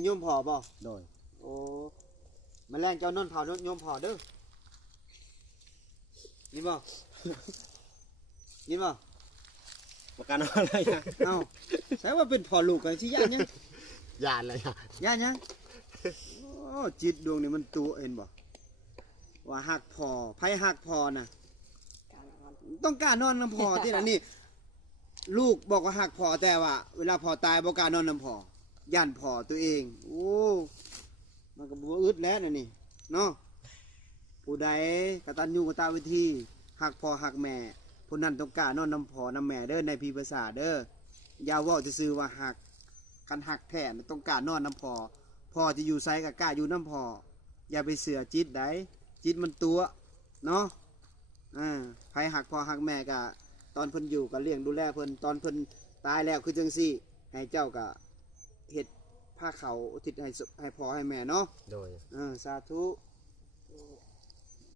นิยมพอบ่โดยโอ้มาแรงเจ้านอนเผาโยมพอเด้อนี่บ่นี่บ่ ประกันอะไรนะ เอ้าใช่ว่าเป็นพ่อลูกกันสิย่านยัง ยานอะไรอ่ะ ย่านยังโอ้จิตดวงนี่มันตัวเห็นบ่ว่าหักพอไผหักพอน่ะต้องการนอนน้ำพอที่นั่นนี่ลูกบอกว่าหักพอแต่ว่าเวลาพอตายบ่กล้านอนน้ำพอย่านพอตัวเองโอ้มันก็บ่อึดแล้วน่ะนี่เนาะผู้ใดกตัญญูกตเวทีหักพอหักแม่ผู้นั้นต้องการนอนน้ำพอน้ำแม่เด้อในพีภาษาเด้ออย่าเว้าซื่อๆว่าหักคันหักแท้ต้องการนอนน้ำพอพ่อจะอยู่ไสก็กล้าอยู่น้ำพออย่าไปเสือจิตใดจิตมันตัวเนาะใครหักพ่อหักแม่ก็ตอนเพิ่นอยู่ก็เลี้ยงดูแลเพิ่นตอนเพิ่นตายแล้วคือจังซี่ให้เจ้าก็เฮ็ดผ้าเขาอุทิศให้พ่อให้แม่เนาะ โดยสาธุ